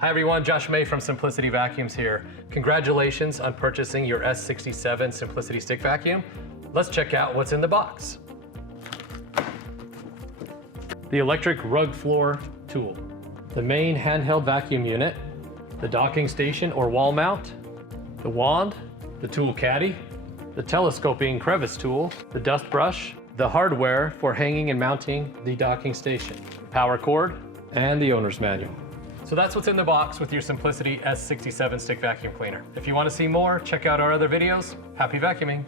Hi everyone, Josh May from Simplicity Vacuums here. Congratulations on purchasing your S67 Simplicity Stick Vacuum. Let's check out what's in the box. The electric rug floor tool, the main handheld vacuum unit, the docking station or wall mount, the wand, the tool caddy, the telescoping crevice tool, the dust brush, the hardware for hanging and mounting the docking station, power cord, and the owner's manual. So that's what's in the box with your Simplicity S67 Stick Vacuum Cleaner. If you want to see more, check out our other videos. Happy vacuuming!